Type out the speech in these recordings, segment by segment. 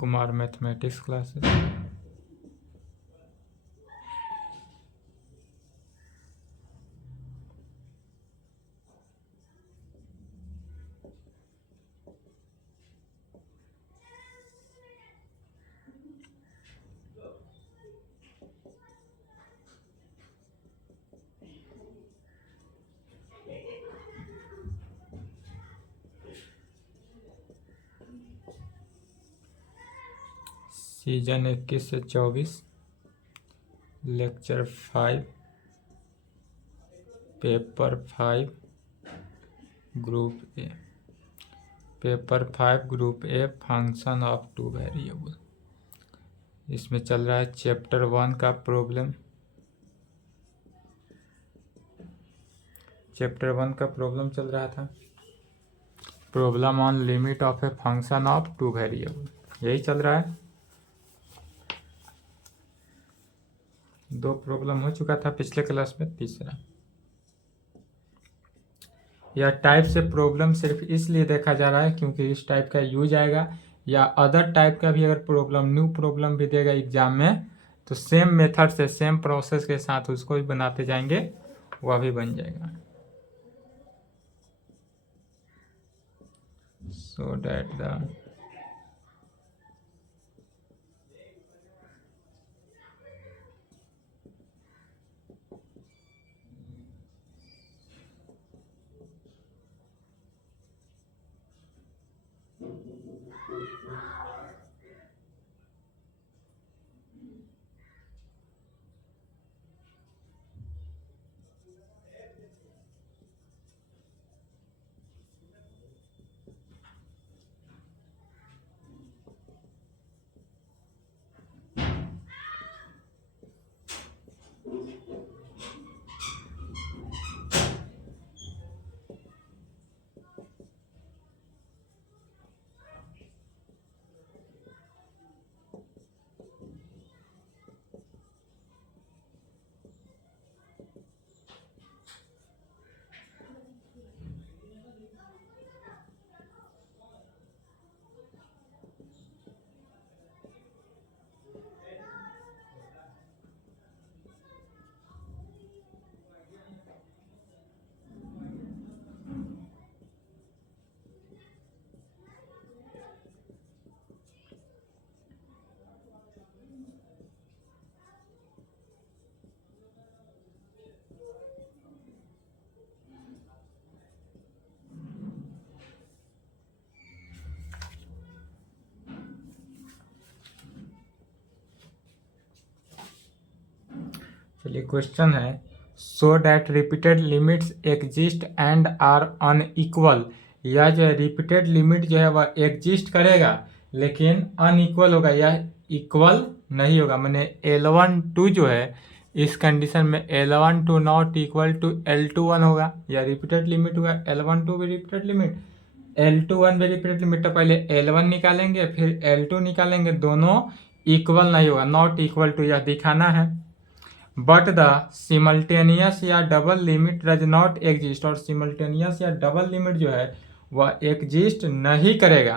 Kumar mathematics classes. Season 21 से 24, lecture 5, paper 5, group A. Paper 5 group A, function of two variable. इसमें चल रहा है चैप्टर 1 का प्रॉब्लम। चैप्टर 1 का प्रॉब्लम चल रहा था, problem on limit of a function of two variable. यही चल रहा है। 2 प्रॉब्लम हो चुका था पिछले क्लास में, तीसरा। यह टाइप से प्रॉब्लम सिर्फ इसलिए देखा जा रहा है क्योंकि इस टाइप का यूज आएगा, या अदर टाइप का भी अगर प्रॉब्लम, न्यू प्रॉब्लम भी देगा एग्जाम में, तो सेम मेथड से, सेम प्रोसेस के साथ उसको भी बनाते जाएंगे, वह भी बन जाएगा। सो दैट द चलिए, क्वेश्चन है so that repeated limits exist and are unequal. या जो है रिपीटेड लिमिट जो है वह एग्जिस्ट करेगा लेकिन अनइक्वल होगा, या इक्वल नहीं होगा। मैंने L12 जो है इस कंडीशन में L12 not equal to L21 होगा, या रिपीटेड लिमिट होगा। L12 भी रिपीटेड लिमिट, L21 भी रिपीटेड लिमिट। तो पहले L1 निकालेंगे फिर L2 निकालेंगे, दोनों इक्वल नहीं होगा, नॉट इक्वल टू, यह दिखाना है। बट द सिमल्टेनियस या double limit does not exist, और सिमल्टेनियस या डबल लिमिट जो है वह एग्जिस्ट नहीं करेगा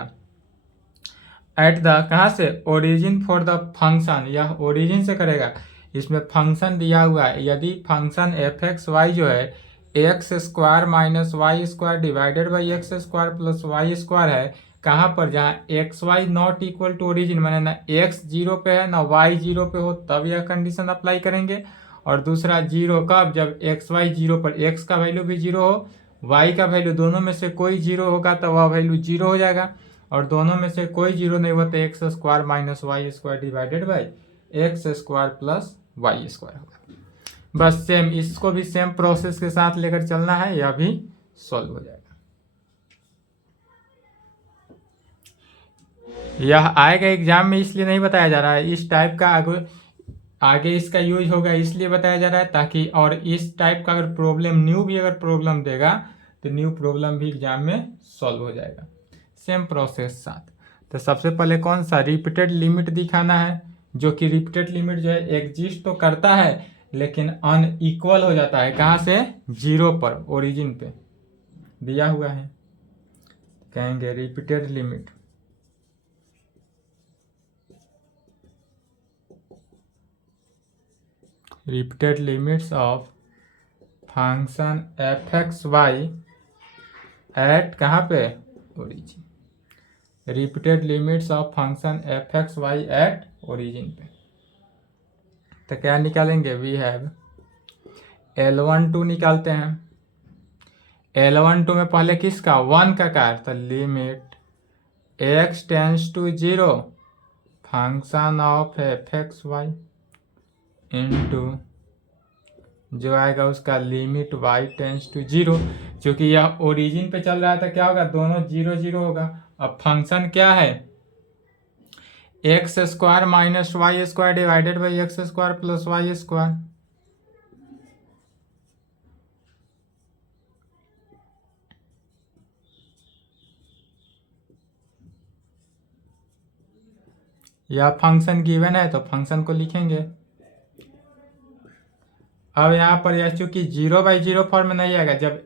एट द, कहाँ से, ओरिजिन फॉर द फंक्शन, यह ओरिजिन से करेगा। इसमें फंक्शन दिया हुआ है, यदि फंक्शन एफ एक्स वाई जो है X square minus Y square divided by x square plus Y square है, कहाँ पर, जहाँ X Y not equal to origin, मैंने ना एक्स 0 पे है ना वाई 0 पे हो, तब यह कंडीशन अप्लाई करेंगे। और दूसरा 0 कब, जब एक्स वाई 0 पर, एक्स का वैल्यू भी 0 हो, वाई का वैल्यू, दोनों में से कोई 0 होगा तो वह वैल्यू 0 हो जाएगा। और दोनों में से कोई 0 नहीं हुआ तो X square minus Y square divided by x square plus Y square होगा। बस सेम, इसको भी सेम प्रोसेस के साथ लेकर चलना है, यह भी सॉल्व हो जाएगा। यह आएगा एग्जाम में, इसलिए नहीं बताया जा रहा है। इस टाइप का आगे इसका यूज होगा इसलिए बताया जा रहा है, ताकि, और इस टाइप का अगर प्रॉब्लम, न्यू भी अगर प्रॉब्लम देगा तो न्यू प्रॉब्लम भी एग्जाम में सॉल्व हो जाएगा, सेम प्रोसेस साथ। तो सबसे पहले कौन सा, रिपीटेड लिमिट दिखाना है, जो कि रिपीटेड लिमिट जो है एग्जिस्ट तो करता है लेकिन अनइक्वल हो जाता है, कहाँ से, 0 पर, ओरिजिन पे दिया हुआ है। कहेंगे repeated limit repeated limits of function F x Y at कहाँ पे origin, repeated limits of function F x Y at origin पे। तो क्या निकालेंगे, वी हैव L12 निकालते हैं। L12 में पहले किसका 1 का कार, तो limit x tends to 0 function of F x Y into जो आएगा उसका लिमिट y टेंस टू 0। क्योंकि यह ओरिजिन पे चल रहा था, क्या होगा, दोनों 0 0 होगा। अब फंक्शन क्या है, X square minus Y square divided by x square plus Y square. यह फंक्शन गिवन है तो फंक्शन को लिखेंगे। अब यहाँ पर यह चूंकि 0/0 फॉर्म में नहीं आएगा, जब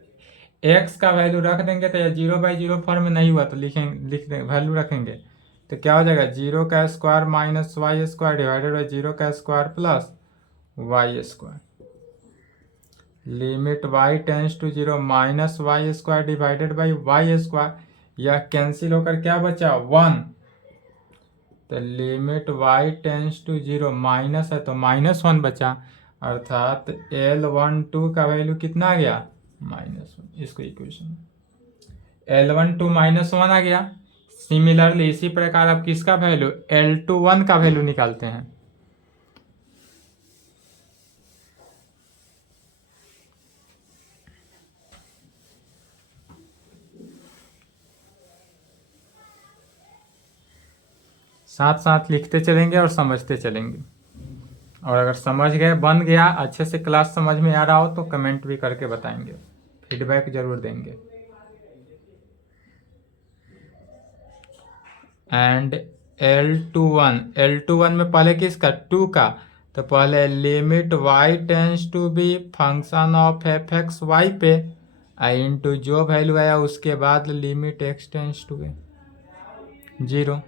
x का वैल्यू रख देंगे तो यह 0/0 फॉर्म में नहीं हुआ तो लिख देंगे वैल्यू रखेंगे तो क्या हो जाएगा, 0 का square minus Y square divided by 0 का square plus Y square. Limit y tends to 0 minus Y square divided by Y square, यह कैंसिल होकर क्या बचा 1। तो limit y tends to 0 minus है तो -1 बचा, अर्थात L12 का वैल्यू कितना आ गया, -1। इसको इक्वेशन L12 -1 आ गया। सिमिलरली इसी प्रकार आप किसका वैल्यू L21 का वैल्यू निकालते हैं। साथ साथ लिखते चलेंगे और समझते चलेंगे, और अगर समझ गए, बन गया, अच्छे से क्लास समझ में आ रहा हो तो कमेंट भी करके बताएंगे, फीडबैक जरूर देंगे। एंड L21 में पहले किसका 2 का, तो पहले limit y tends to b function of F x y पे इंटू जो वैल्यू आया उसके बाद limit x tends to 0।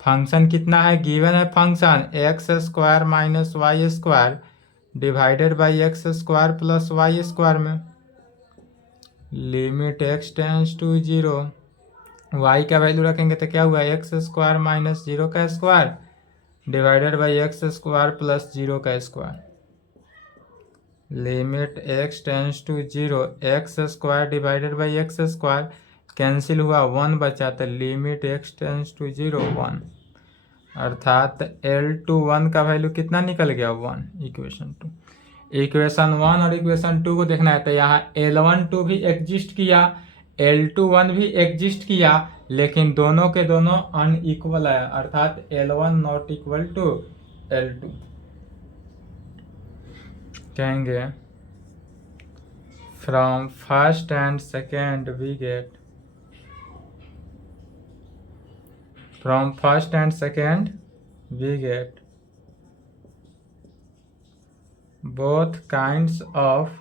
Function कितना है, गिवन है function x square minus Y square divided by x square plus Y square में limit x tends to 0, y का वैल्यू रखेंगे तो क्या हुआ, एक्स स्क्वायर माइनस 0 का square divided by x square plus 0 का square. Limit x tends to 0 X square divided by x square cancel हुआ, 1 बचा, तो लिमिट x टेंस टू 0 1, अर्थात L21 का वैल्यू कितना निकल गया 1। इक्वेशन 1 और इक्वेशन 2 को देखना है, तो यहाँ L12 भी एग्जिस्ट किया, L21 भी एग्जिस्ट किया, लेकिन दोनों के दोनों अनइक्वल आया, अर्थात L1 not equal to L2। कहेंगे from first and second we get, from first and second we get both kinds of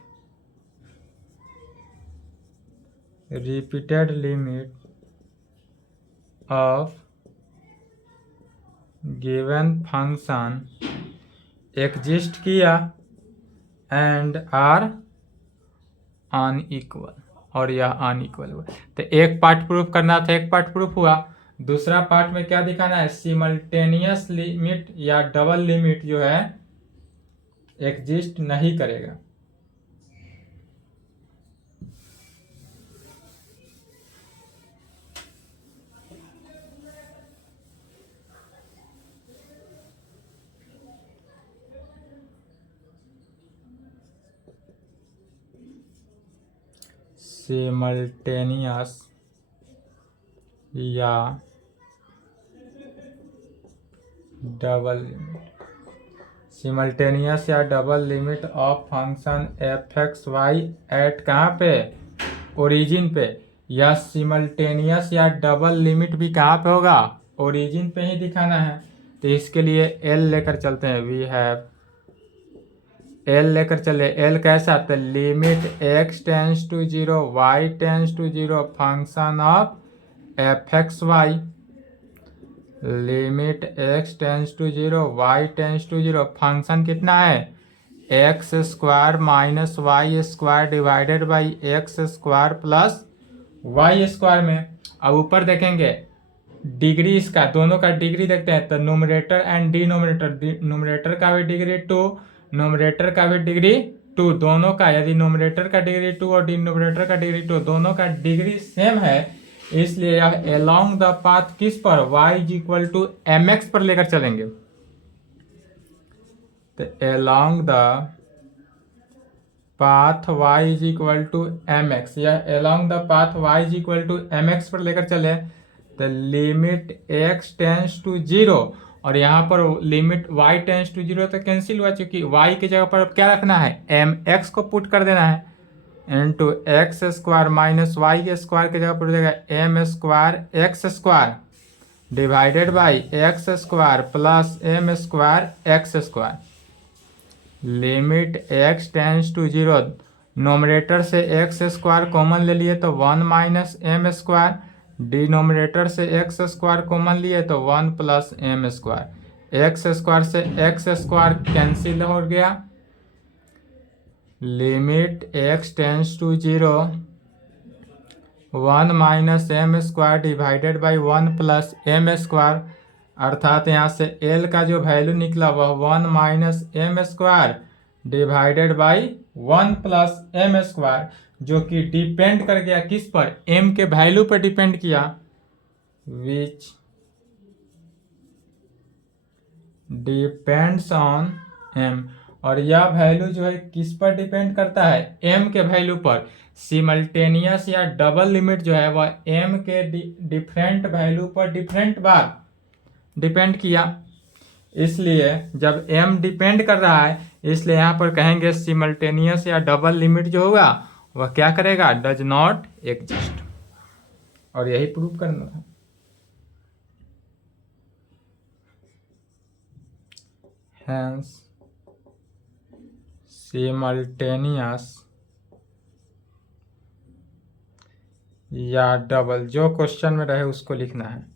repeated limit of given function exist किया and are unequal, और यह अनइक्वल हुआ। तो एक part proof करना था, एक पार्ट प्रूफ हुआ, दूसरा पार्ट में क्या दिखाना है, सिमल्टेनियस लिमिट या डबल लिमिट जो है एग्जिस्ट नहीं करेगा। सिमल्टेनियस या डबल लिमिट, सिमल्टेनियस या double limit of function F x Y at कहाँ पे, ओरिजिन पे। या सिमल्टेनियस या डबल लिमिट भी कहाँ पे होगा, ओरिजिन पे ही दिखाना है। तो इसके लिए एल लेकर चलते हैं, वी हैव एल लेकर चले। एल कैसा, तो limit x tends to 0 Y tends to 0 function of F x Y limit x tends to 0 y tends to 0, function कितना है X square minus Y square divided by x square plus Y square में। अब ऊपर देखेंगे degree इसका, दोनों का degree देखते हैं तो न्यूमरेटर एंड डिनोमिनेटर, न्यूमरेटर का भी डिग्री 2, न्यूमरेटर का भी डिग्री 2, दोनों का, यदि न्यूमरेटर का डिग्री 2 और डिनोमिनेटर का डिग्री 2, दोनों का डिग्री सेम है, इसलिए यह अलोंग द पाथ किस पर y is equal to m x पर लेकर चलेंगे। तो along the path y is equal to m x, यह along the path y is equal to m x पर लेकर चले तो लिमिट x टेंस टू 0, और यहाँ पर लिमिट y टेंस टू 0 तो कैंसिल हुआ, चूंकि y की जगह पर अब क्या रखना है एम एक्स को पुट कर देना है into X square minus Y के स्क्वायर की जगह पर हो जाएगा M square X square divided by x square plus M square X square. Limit x tends to 0, nominator से एक्स स्क्वायर कॉमन ले लिए तो 1 माइनस एम स्क्वायर, डिनोमिनेटर से एक्स स्क्वायर कॉमन लिए तो 1 plus M square, X square से X square cancel हो गया। Limit x tends to 0 1 minus M square divided by 1 plus M square, अर्थात यहाँ से l का जो वैल्यू निकला वह 1 minus M square divided by 1 plus M square, जो कि डिपेंड कर गया किस पर, m के वैल्यू पर डिपेंड किया, विच डिपेंड्स ऑन m, और यह वैल्यू जो है किस पर डिपेंड करता है m के वैल्यू पर। सिमल्टेनियस या डबल लिमिट जो है वह m के डिफरेंट वैल्यू पर डिफरेंट बार डिपेंड किया, इसलिए जब m डिपेंड कर रहा है इसलिए यहाँ पर कहेंगे सिमल्टेनियस या डबल लिमिट जो होगा वह क्या करेगा, डज नॉट एग्जिस्ट, और यही प्रूव करना है। हैंस सिमल्टेनियस या डबल, जो क्वेश्चन में रहे उसको लिखना है।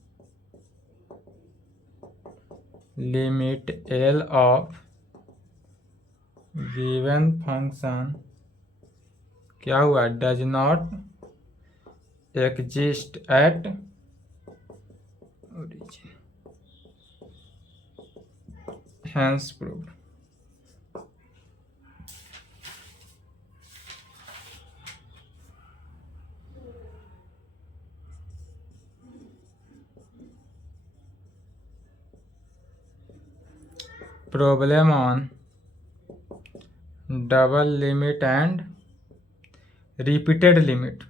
Limit L of given function क्या हुआ, does not exist at origin, hence proved. Problem on double limit and repeated limit.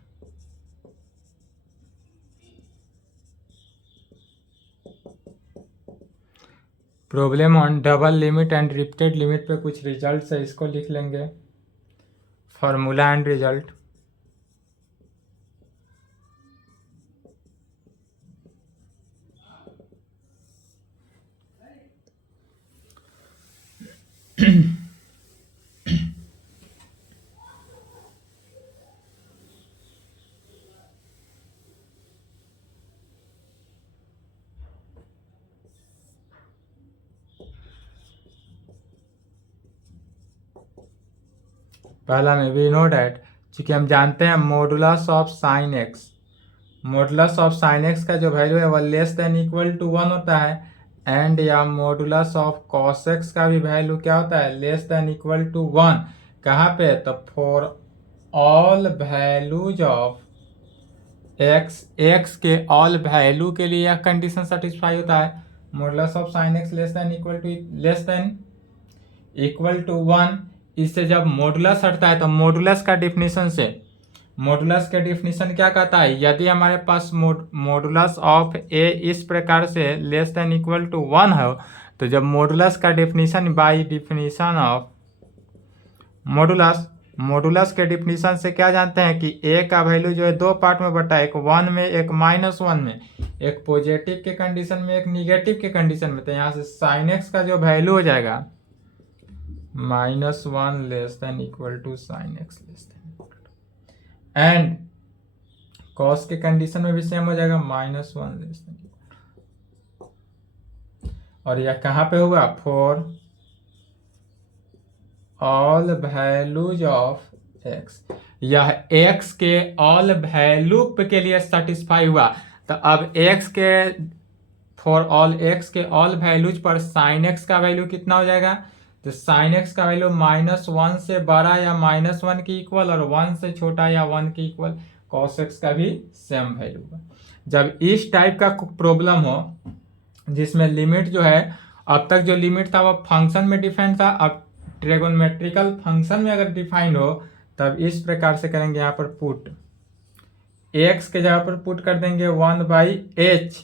Problem on double limit and repeated limit पे कुछ रिजल्ट है, इसको लिख लेंगे, फॉर्मूला एंड रिजल्ट। पहला में वी नो डैट, चूंकि हम जानते हैं modulus of sine x, modulus of sine x का जो वैल्यू है वह लेस देन इक्वल टू 1 होता है, एंड या मॉडुलस ऑफ कॉस एक्स का भी वैल्यू क्या होता है, लेस देन इक्वल टू 1। कहाँ पे, तो for all values of X, X के ऑल वैल्यू के लिए यह कंडीशन सेटिस्फाई होता है, modulus of sine X less than equal to 1। इससे जब मॉडुलस हटता है तो मॉडुलस का डिफिनीशन से, मॉडुलस का डिफिनीशन क्या कहता है, यदि हमारे पास मॉडुलस ऑफ ए इस प्रकार से लेस देन इक्वल टू 1 हो, तो जब मॉडुलस का definition by definition of modulus के डिफिनीशन से क्या जानते हैं कि ए का वैल्यू जो है दो पार्ट में बटा, एक 1 में एक -1 में, एक पॉजिटिव के कंडीशन में एक निगेटिव के कंडीशन में। तो यहाँ से साइन एक्स का जो वैल्यू हो जाएगा -1 less than equal to sine X less than, and cos के कंडीशन में भी सेम हो जाएगा -1 लेस देन। और यह कहाँ पे हुआ, for all values of x, यह एक्स के ऑल वैल्यू के लिए सेटिस्फाई हुआ। तो अब एक्स के फॉर ऑल एक्स के ऑल वैल्यूज पर साइन एक्स का वैल्यू कितना हो जाएगा, तो साइन एक्स का वैल्यू -1 से बड़ा या -1 के इक्वल और 1 से छोटा या 1 के इक्वल, कॉस एक्स का भी सेम वैल्यू होगा। जब इस टाइप का प्रॉब्लम हो जिसमें लिमिट जो है, अब तक जो लिमिट था वो फंक्शन में डिफाइन था, अब ट्रिगोनोमेट्रिकल फंक्शन में अगर डिफाइन हो तब इस प्रकार से करेंगे, यहाँ पर पुट एक्स के जगह पर पुट कर देंगे 1/h,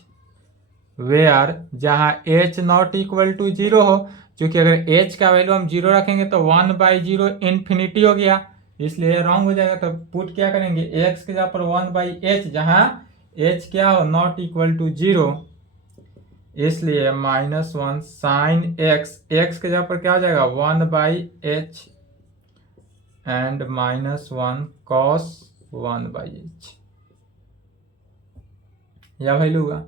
वेयर जहाँ h नॉट इक्वल टू 0 हो, क्योंकि अगर h का वैल्यू हम 0 रखेंगे तो 1/0 इन्फिनिटी हो गया, इसलिए रॉन्ग हो जाएगा। तो पुट क्या करेंगे, x के जगह पर 1/h, जहाँ h क्या हो, नॉट इक्वल टू 0, इसलिए -1 साइन एक्स, एक्स के जगह पर क्या हो जाएगा 1/h एंड -1 कॉस 1/h, यह वैल्यू हुआ।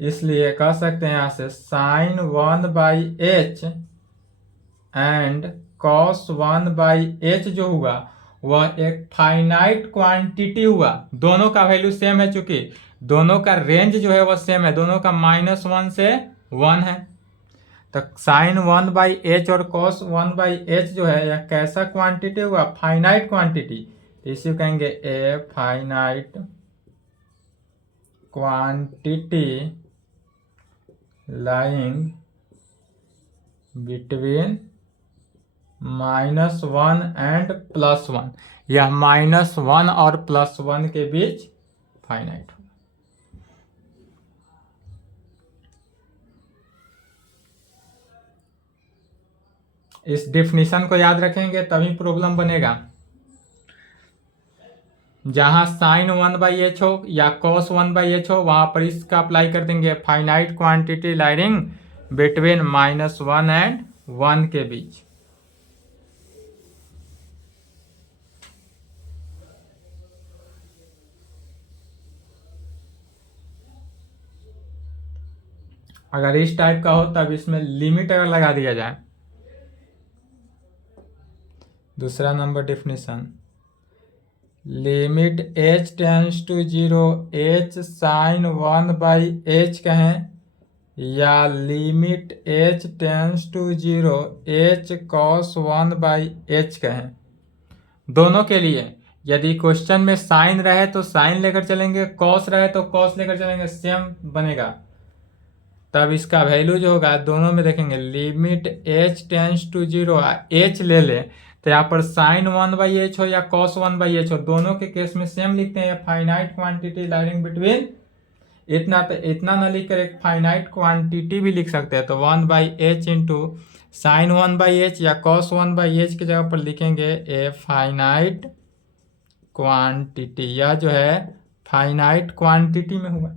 इसलिए कह सकते हैं यहाँ से sign 1/h and cos 1/h जो हुआ वह एक फाइनाइट क्वांटिटी हुआ, दोनों का वैल्यू सेम है, चूंकि दोनों का रेंज जो है वह सेम है, दोनों का -1 से 1 है। तो साइन 1/h और कॉस 1/h जो है यह कैसा क्वांटिटी हुआ, फाइनाइट क्वांटिटी, तो इसी कहेंगे ए finite quantity lying between -1 and +1, यह -1 और +1 के बीच फाइनाइट होगा। इस डेफिनेशन को याद रखेंगे तभी प्रॉब्लम बनेगा। जहां साइन 1/h हो या कॉस 1/h हो वहां पर इसका अप्लाई कर देंगे, finite quantity lying between -1 and 1 के बीच। अगर इस टाइप का हो तब इसमें लिमिट अगर लगा दिया जाए। दूसरा number definition, limit h tends to 0 h sine 1/h कहें या limit h tends to 0 h cos 1/h कहें, दोनों के लिए यदि क्वेश्चन में साइन रहे तो साइन लेकर चलेंगे, कॉस रहे तो कॉस लेकर चलेंगे, सेम बनेगा। तब इसका वैल्यू जो होगा दोनों में देखेंगे, limit h tends to 0 h ले ले तो यहाँ पर साइन 1/h हो या कॉस 1/h हो, दोनों के केस में सेम लिखते हैं, फाइनाइट क्वांटिटी लाइंग बिटवीन, इतना ना लिख कर एक फाइनाइट क्वांटिटी भी लिख सकते हैं। तो 1/h इंटू साइन 1/h या कॉस 1/h की जगह पर लिखेंगे ए फाइनाइट क्वांटिटी, यह जो है फाइनाइट क्वांटिटी में हुआ।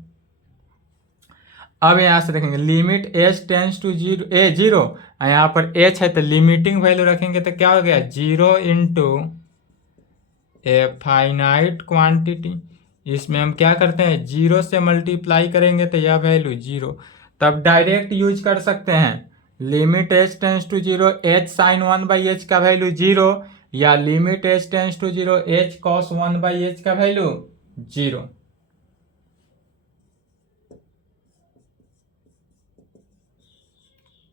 अब यहाँ से देखेंगे लिमिट h टेंस टू 0 यहाँ पर h है तो लिमिटिंग वैल्यू रखेंगे तो क्या हो गया 0 इंटू ए फाइनाइट क्वांटिटी, इसमें हम क्या करते हैं 0 से मल्टीप्लाई करेंगे तो यह वैल्यू 0, तब डायरेक्ट यूज कर सकते हैं limit h tends to 0 h sine 1/h का वैल्यू 0 या limit h tends to 0 h cos 1/h का value 0।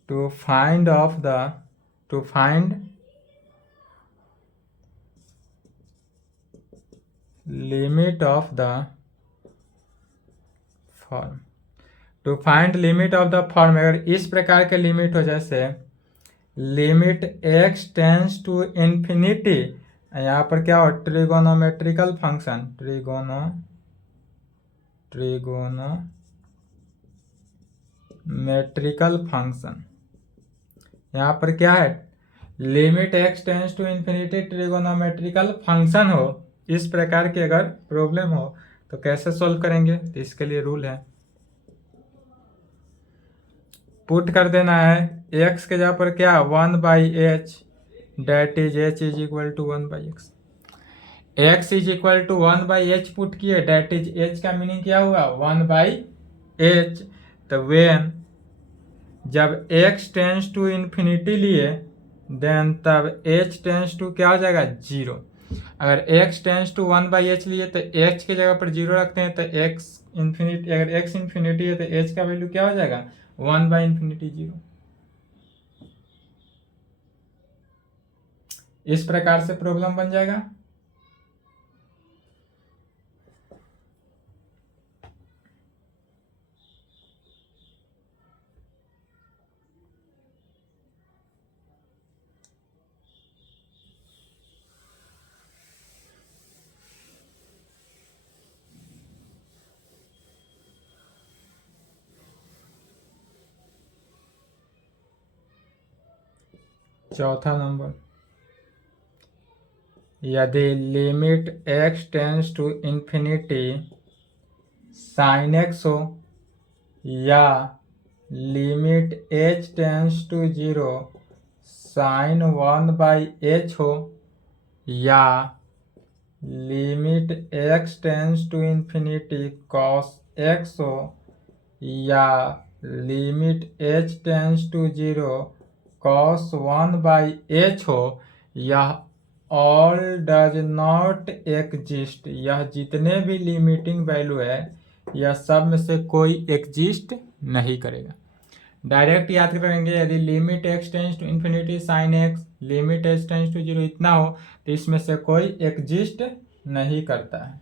To find limit of the form, अगर इस प्रकार के लिमिट हो, जैसे limit x tends to infinity, यहाँ पर क्या हो ट्रिगोनोमेट्रिकल फंक्शन, ट्रिगोनोमेट्रिकल फंक्शन, यहाँ पर क्या है limit x tends to infinity trigonometrical function हो, इस प्रकार की अगर प्रॉब्लम हो तो कैसे सॉल्व करेंगे, तो इसके लिए रूल है, पुट कर देना है x के जगह पर क्या 1/h, that is h is equal to 1/x, x is equal to 1/h put किए, डेट इज h का मीनिंग क्या हुआ 1/h, तो वेन जब x टेंस टू इन्फिनिटी लिए देन तब h टेंस टू क्या हो जाएगा 0। अगर x टेंस टू 1/h लिए तो h की जगह पर 0 रखते हैं तो x इन्फिनिटी, अगर x इन्फिनिटी है तो h का वैल्यू क्या हो जाएगा 1/इन्फिनिटी 0। इस प्रकार से प्रॉब्लम बन जाएगा। चौथा नंबर, यदि limit x tends to infinity sine x हो या limit h tends to 0 sine 1/h हो या limit x tends to infinity cos x हो या limit h tends to 0 cos 1/h हो, यह ऑल डज नॉट एग्जिस्ट, यह जितने भी लिमिटिंग वैल्यू है यह सब में से कोई एग्जिस्ट नहीं करेगा। डायरेक्ट याद करेंगे, यदि limit x tends to infinity sine x limit h tends to 0 इतना हो तो इसमें से कोई एग्जिस्ट नहीं करता है।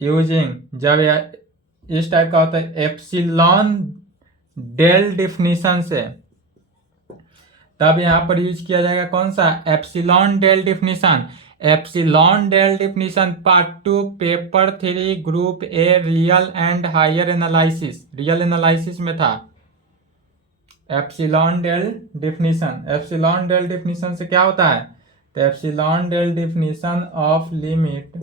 यूजिंग, जब यह इस टाइप का होता है एप्सिलॉन डेल डिफिनीशन से, तब यहां पर यूज किया जाएगा कौन सा epsilon delta definition. Epsilon delta definition part 2 paper 3 group A real and higher analysis, real analysis में था। Epsilon delta definition, epsilon delta definition से क्या होता है, तो epsilon delta definition of limit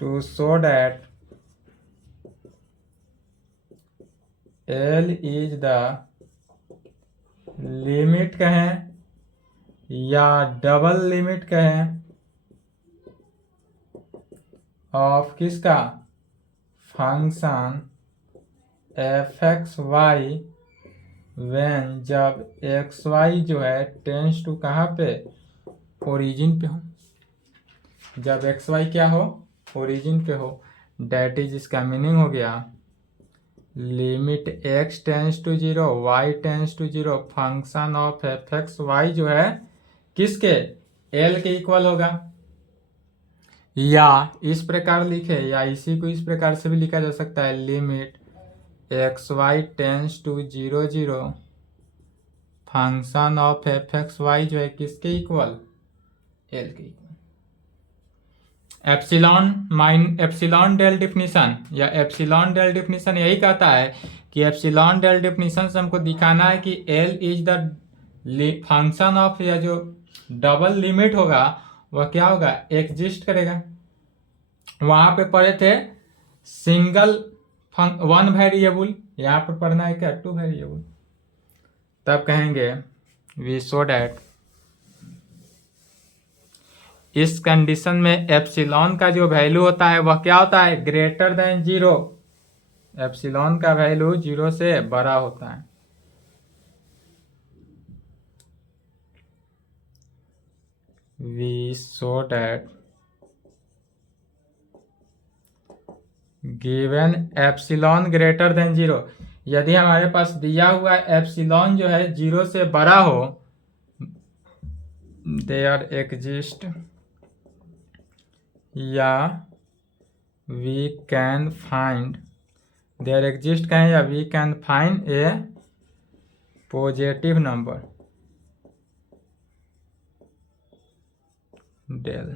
to show that L is the limit कहें या double limit कहें ऑफ किसका फंक्शन f(x,y) व्हेन जब xy जो है टेंस टू कहाँ पे ओरिजिन पे हो, जब xy क्या हो ओरिजिन पे हो। डेट इज, इसका मीनिंग हो गया limit x tends to 0 y tends to 0 function of f(x,y) जो है किसके L के इक्वल होगा। या इस प्रकार लिखे या इसी को इस प्रकार से भी लिखा जा सकता है limit xy tends to 0 0 function of f(x,y) जो है किसके इक्वल L के इक्वल। एप्सिलॉन डेल डिफिनीशन या एप्सिलॉन डेल डिफिनीशन यही कहता है कि एप्सिलॉन डेल डिफिनीशन से हमको दिखाना है कि L is the function of, या जो डबल लिमिट होगा वह क्या होगा एग्जिस्ट करेगा। वहां पे पढ़े थे सिंगल 1 वेरिएबल, यहाँ पर पढ़ना है क्या 2 वेरिएबल। तब कहेंगे वी शो दैट इस कंडीशन में एप्सिलॉन का जो वैल्यू होता है वह क्या होता है ग्रेटर देन 0, एप्सिलॉन का वैल्यू 0 से बड़ा होता है। We show that given epsilon greater than 0, यदि हमारे पास दिया हुआ एप्सिलॉन जो है 0 से बड़ा हो, देयर एग्जिस्ट या we can find, there exist कहें या we can find a positive number delta,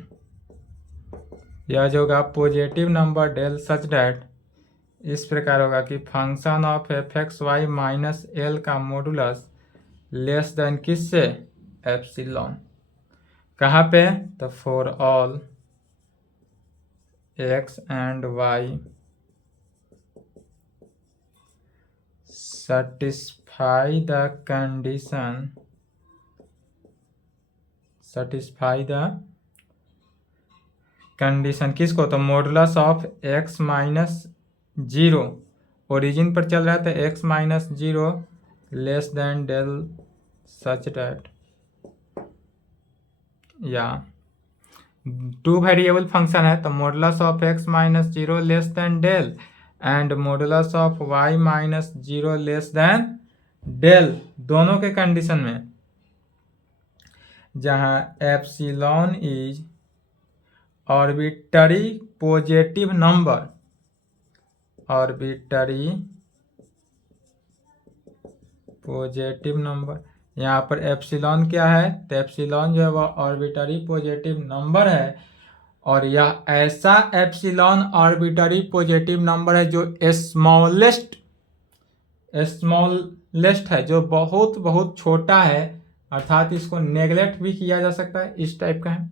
यह जो होगा positive number delta such that इस प्रकार होगा कि function of f(x,y) minus L का मॉडुलस लेस देन किससे एप्सिलॉन। कहाँ पे, तो for all x and y satisfy the condition किसको, तो modulus of x minus zero origin पर चल रहा है, तो x minus zero less than delta such that, या टू वेरिएबल फंक्शन है तो modulus of x minus zero less than delta and modulus of y minus zero less than delta, दोनों के कंडीशन में जहां epsilon is arbitrary positive number, arbitrary positive number, यहाँ पर epsilon क्या है, तो एप्सिलॉन जो है वह आर्बिट्ररी पॉजिटिव नंबर है, और यह ऐसा एप्सिलॉन आर्बिट्ररी पॉजिटिव नंबर है जो स्मॉलेस्ट है, जो बहुत बहुत छोटा है, अर्थात इसको नेग्लेक्ट भी किया जा सकता है, इस टाइप का है।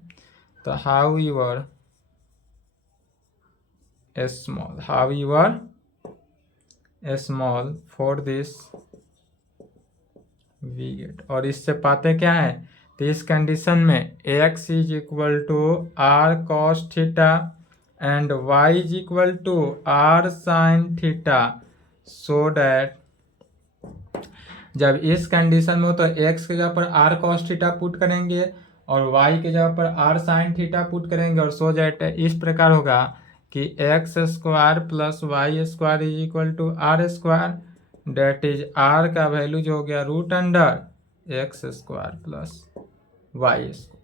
तो how your small for this we get, और इससे पाते क्या है, तो इस कंडीशन में x is equal to r cos theta and y is equal to r sine theta, so that जब इस कंडीशन में हो तो x के जगह पर आर कॉस थीटा पुट करेंगे और y के जगह पर आर साइन थीटा पुट करेंगे, और सो डैट इस प्रकार होगा कि x square plus Y square is equal to r square, that is r का वैल्यू जो हो गया root under x square plus Y square.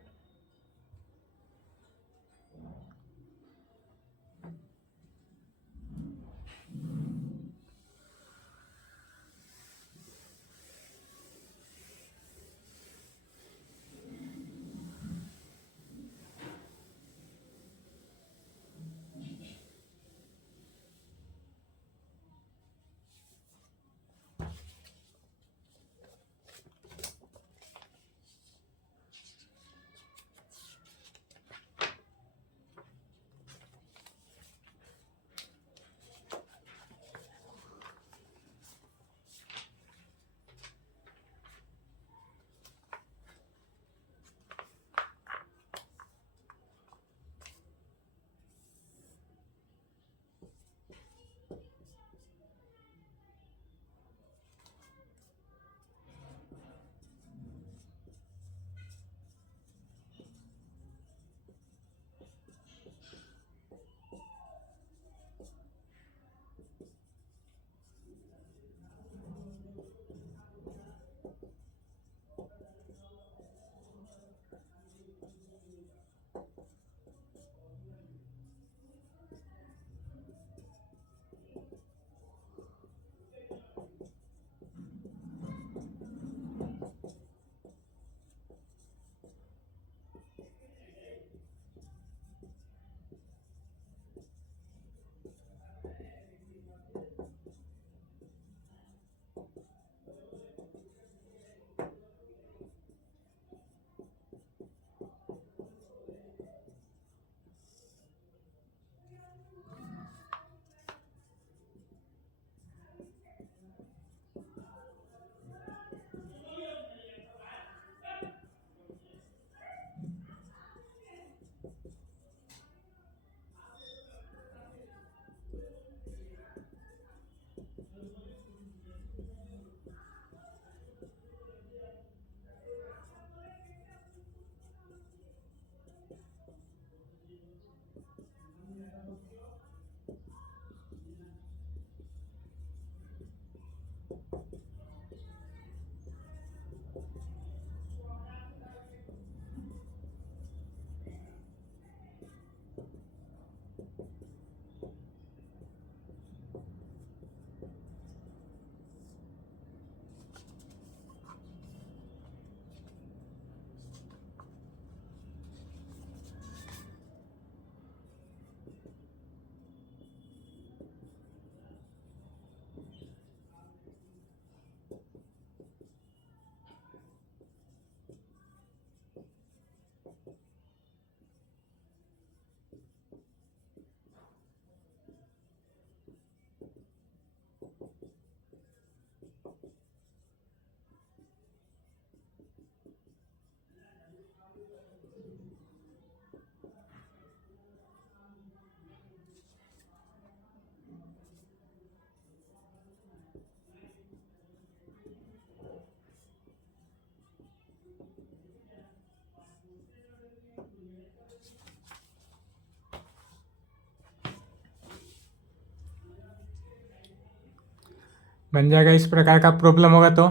बन जाएगा। इस प्रकार का प्रॉब्लम होगा तो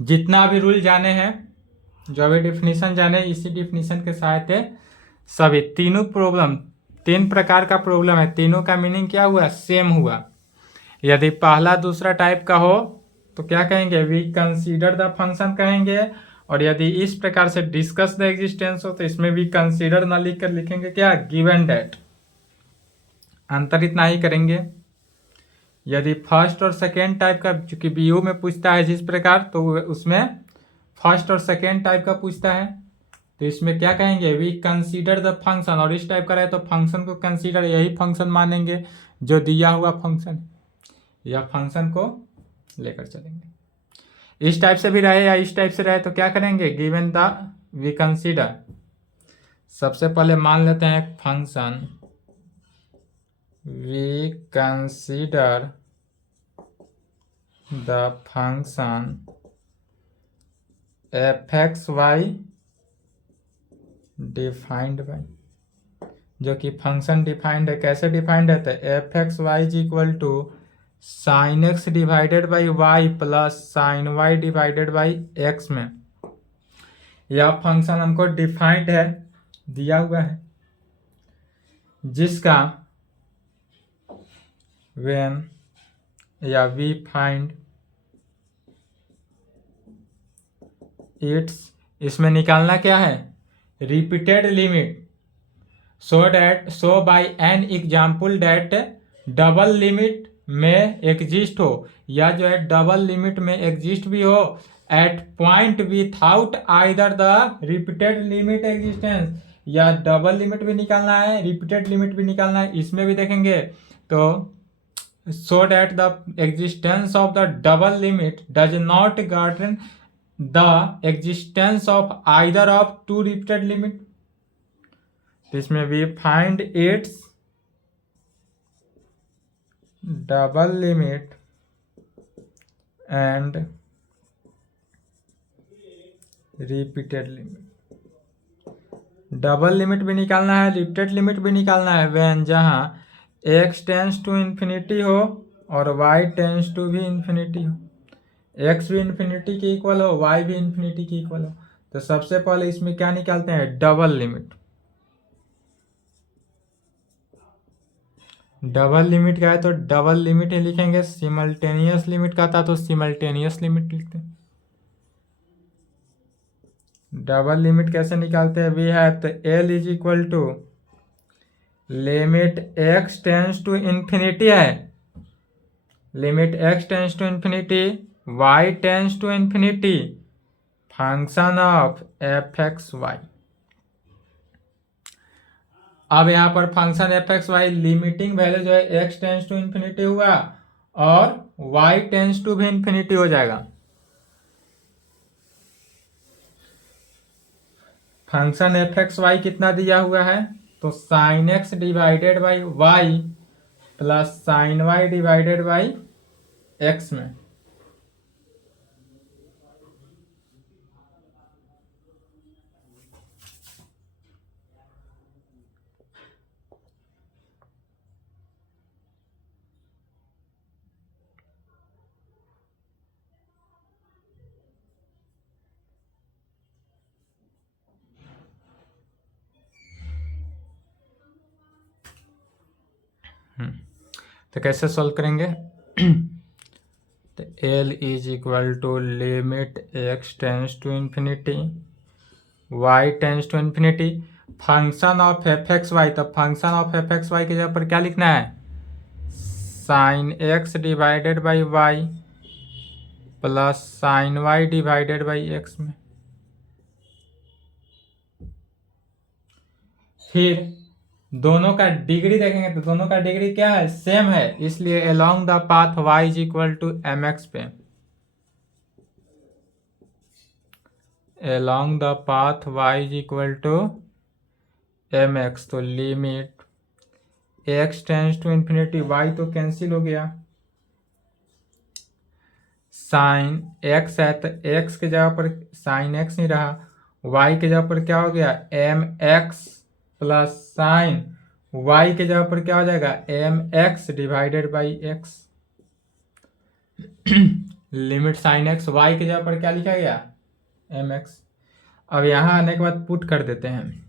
जितना भी रूल जाने हैं, जो भी डिफिनीशन जाने, इसी डिफिनीशन के सहायता सभी तीन प्रकार का प्रॉब्लम है, तीनों का मीनिंग क्या हुआ, सेम हुआ। यदि पहला दूसरा टाइप का हो तो क्या कहेंगे, वी कंसीडर द फंक्शन कहेंगे। और यदि इस प्रकार से डिस्कस द एग्जिस्टेंस हो तो इसमें भी कंसीडर ना लिख कर लिखेंगे क्या, गिवन दैट। अंतर इतना ही करेंगे। यदि फर्स्ट और सेकेंड टाइप का, चूंकि बीयू में पूछता है जिस प्रकार, तो उसमें फर्स्ट और सेकेंड टाइप का पूछता है, तो इसमें क्या कहेंगे, वी कंसीडर द फंक्शन। और इस टाइप का रहे तो फंक्शन को कंसीडर, यही फंक्शन मानेंगे जो दिया हुआ फंक्शन, या फंक्शन को लेकर चलेंगे। इस टाइप से भी रहे या इस टाइप से रहे तो क्या करेंगे, गिवन द वी कंसीडर। सबसे पहले मान लेते हैं function, we consider the function F x y defined by, जो कि फंक्शन डिफाइंड है। कैसे डिफाइंड है, तो f x y is equal to sine x divided by y plus sine y divided by x में। यह फंक्शन हमको defined है, दिया हुआ है, जिसका व्हेन या वी फाइंड इट्स, इसमें निकालना क्या है, repeated limit, so by an example that double limit में एग्जिस्ट हो, या जो है डबल लिमिट में एग्जिस्ट भी हो at point without either the repeated limit existence, या डबल लिमिट भी निकालना है, रिपीटेड लिमिट भी निकालना है, इसमें भी देखेंगे। तो so that the existence of the double limit does not guarantee the existence of either of two repeated limit. इसमें we find its double limit and repeated limit. Double limit भी निकालना है, रिपीटेड लिमिट भी निकालना है, when जहाँ x tends to infinity हो और y टेंस टू भी इन्फिनिटी हो, x भी इन्फिनिटी के इक्वल हो, y भी इन्फिनिटी के इक्वल हो। तो सबसे पहले इसमें क्या निकालते हैं, डबल लिमिट। डबल लिमिट का है तो डबल लिमिट ही लिखेंगे, सिमल्टेनियस लिमिट का था तो सिमल्टेनियस लिमिट लिखते हैं। डबल लिमिट कैसे निकालते हैं, वी हैव तो l is equal to limit x tends to infinity है, limit x tends to infinity, y tends to infinity, function of F x y. अब यहाँ पर function F x y limiting value जो है x tends to infinity हुआ और y tends to भी infinity हो जाएगा। फंक्शन एफ एक्स वाई कितना दिया हुआ है, तो sine x divided by y plus sine y divided by x में। तो कैसे सॉल्व करेंगे, तो l is equal to limit x tends to infinity, y tends to infinity, function of F x y. तो function of F x y के जगह पर क्या लिखना है, sine x divided by y plus sine y divided by x में। फिर दोनों का डिग्री देखेंगे तो दोनों का डिग्री क्या है, सेम है, इसलिए along the path y is equal to m x पे, along the path y is equal to m x. तो limit x tends to infinity, y तो कैंसिल हो गया, साइन x है तो x के जगह पर साइन x नहीं रहा, y के जगह पर क्या हो गया, m x plus sine y के जगह पर क्या हो जाएगा, m x divided by x. Limit sine x y की जगह पर क्या लिखा गया, एम एक्स। अब यहाँ आने के बाद पुट कर देते हैं।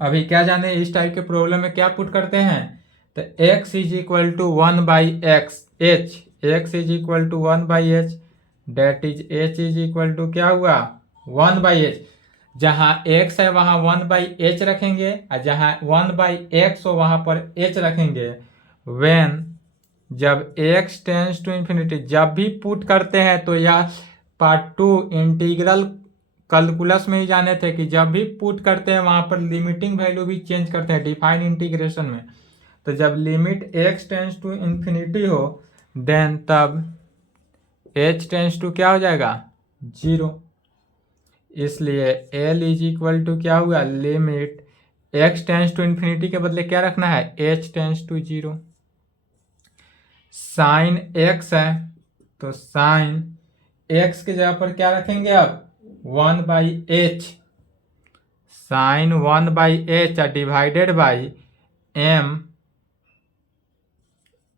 अभी क्या जाने इस टाइप के प्रॉब्लम में क्या पुट करते हैं, तो x is equal to 1/x h, x is equal to 1/h, that is h is equal to क्या हुआ 1/h। जहाँ x है वहाँ 1/h रखेंगे और जहाँ 1/x हो वहाँ पर h रखेंगे। व्हेन जब x टेंस टू इन्फिनिटी, जब भी पुट करते हैं तो यह पार्ट 2 इंटीग्रल कैलकुलस में ही जाने थे कि जब भी पुट करते हैं वहां पर लिमिटिंग वैल्यू भी चेंज करते हैं डिफाइन इंटीग्रेशन में। तो जब limit x tends to infinity हो देन तब h टेंस टू क्या हो जाएगा 0। इसलिए l इज इक्वल टू क्या हुआ, limit x tends to infinity के बदले क्या रखना है, h tends to 0। Sine x है तो साइन x की जगह पर क्या रखेंगे अब 1/h, sine 1/h divided by m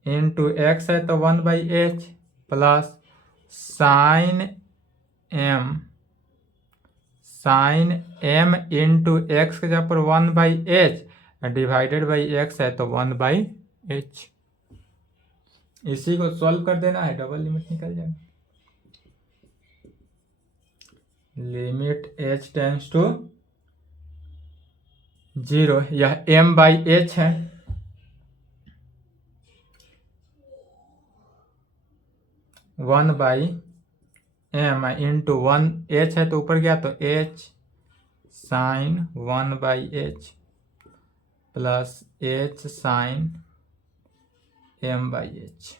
into x है तो 1/h plus sine m into x के जगह पर 1/h डिवाइडेड बाई एक्स है तो 1/h। इसी को सॉल्व कर देना है, डबल लिमिट निकल जाएगा। लिमिट h टेंस टू 0, यह m/h है, one by M into 1h है तो ऊपर गया तो h sine 1/h plus h sine m/h।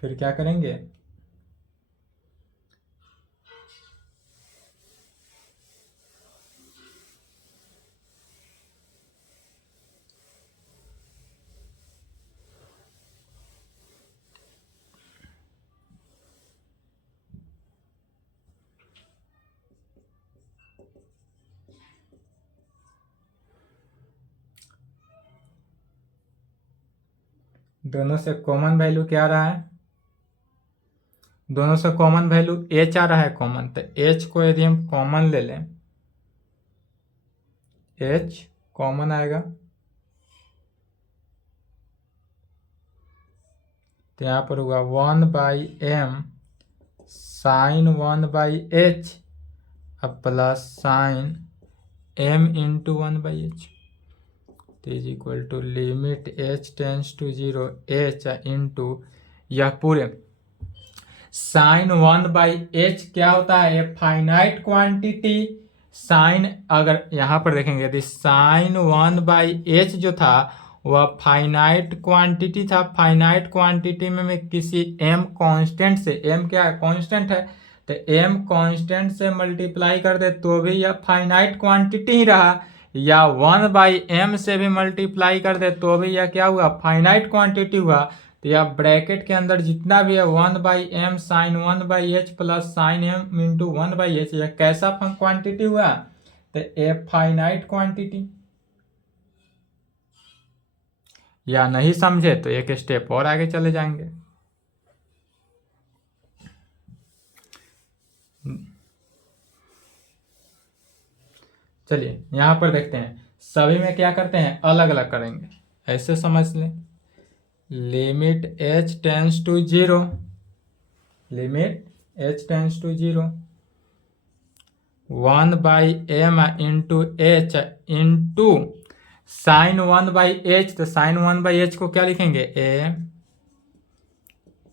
फिर क्या करेंगे, दोनों से कॉमन वैल्यू क्या आ रहा है, दोनों से कॉमन वैल्यू h आ रहा है कॉमन, तो h को यदि हम कॉमन ले लें, h कॉमन आएगा तो यहाँ पर हुआ 1/m साइन 1/h अब plus sine m into 1/h is equal to limit h tends to 0 h into यह पूरे साइन 1/h क्या होता है, ये फाइनाइट क्वांटिटी। साइन अगर यहाँ पर देखेंगे यदि साइन 1/h जो था वह फाइनाइट क्वांटिटी था, फाइनाइट क्वांटिटी में मैं किसी m कांस्टेंट से, m क्या है कांस्टेंट है, तो m कांस्टेंट से मल्टीप्लाई कर दे तो भी यह फाइनाइट क्वांटिटी ही रहा, या 1/m से भी मल्टीप्लाई कर दे तो भी यह क्या हुआ फाइनाइट क्वांटिटी हुआ। तो यह ब्रैकेट के अंदर जितना भी है 1/m sine 1/h plus sine m into 1/h, यह कैसा क्वांटिटी हुआ, तो ए फाइनाइट क्वांटिटी। या नहीं समझे तो एक स्टेप और आगे चले जाएंगे। चलिए यहां पर देखते हैं, सभी में क्या करते हैं अलग अलग करेंगे, ऐसे समझ लें। Limit h tends to 0, limit h tends to 0 1/m into h into sine 1/h, तो साइन 1/h को क्या लिखेंगे ए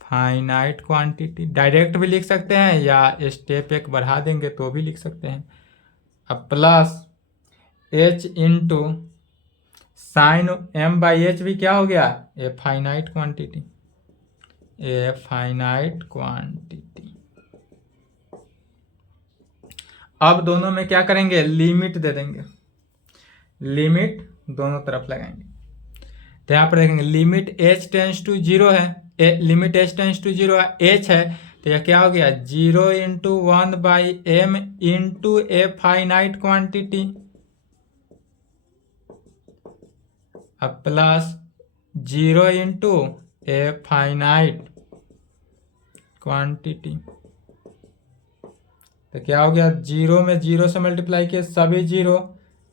फाइनाइट क्वांटिटी, डायरेक्ट भी लिख सकते हैं या स्टेप एक बढ़ा देंगे तो भी लिख सकते हैं। अब plus h into sign m/h भी क्या हो गया ए फाइनाइट क्वांटिटी, ए फाइनाइट क्वांटिटी। अब दोनों में क्या करेंगे लिमिट दे देंगे, लिमिट दोनों तरफ लगाएंगे। तो यहाँ पर देखेंगे लिमिट h टेंस टू 0 है, limit h tends to 0 h है तो यह क्या हो गया 0 into 1/m into a finite quantity अब plus 0 into a finite quantity, तो क्या हो गया, 0 में 0 से मल्टीप्लाई किए सभी 0,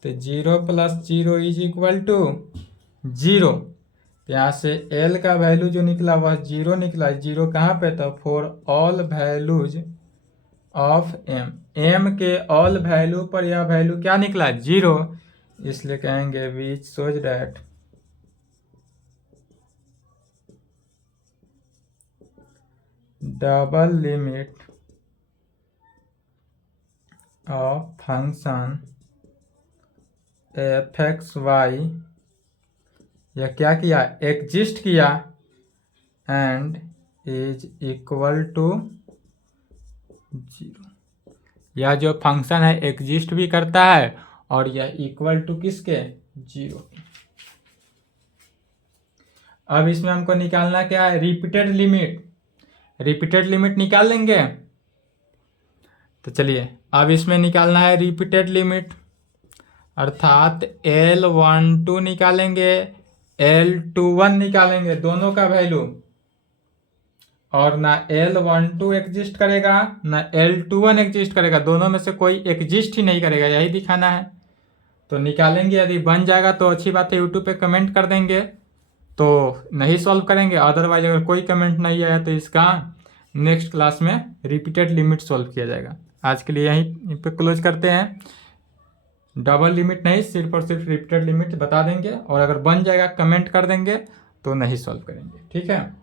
तो 0 प्लस 0 इज इक्वल टू 0। तो यहाँ से L का वैल्यू जो निकला वह 0 निकला। 0 कहाँ पे था, for all values of M के ऑल वैल्यू पर यह वैल्यू क्या निकला, 0, इसलिए कहेंगे which shows that double limit of function f(x,y) यह क्या किया, एग्जिस्ट किया एंड इज इक्वल टू 0। यह जो फंक्शन है एग्जिस्ट भी करता है और यह इक्वल टू किसके, 0। अब इसमें हमको निकालना क्या है, रिपीटेड लिमिट। रिपीटेड लिमिट निकाल लेंगे, तो चलिए अब इसमें निकालना है रिपीटेड लिमिट, अर्थात L12 निकालेंगे, L21 निकालेंगे, दोनों का वैल्यू, और ना L12 एग्जिस्ट करेगा ना L21 एग्जिस्ट करेगा, दोनों में से कोई एग्जिस्ट ही नहीं करेगा, यही दिखाना है। तो निकालेंगे, यदि बन जाएगा तो अच्छी बात है, यूट्यूब पे कमेंट कर देंगे तो नहीं सॉल्व करेंगे, अदरवाइज अगर कोई कमेंट नहीं आया तो इसका नेक्स्ट क्लास में रिपीटेड लिमिट सॉल्व किया जाएगा। आज के लिए यहीं पे क्लोज करते हैं। डबल लिमिट नहीं, सिर्फ और सिर्फ रिपीटेड लिमिट बता देंगे, और अगर बन जाएगा कमेंट कर देंगे तो नहीं सॉल्व करेंगे, ठीक है।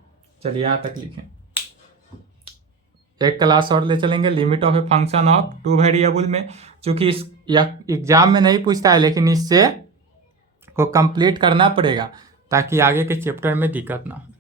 चलिए यहाँ तक लिखें, एक क्लास और ले चलेंगे limit of a function of two variable में, चूंकि इस एग्जाम में नहीं पूछता है, लेकिन इससे को कंप्लीट करना पड़ेगा ताकि आगे के चैप्टर में दिक्कत ना हो।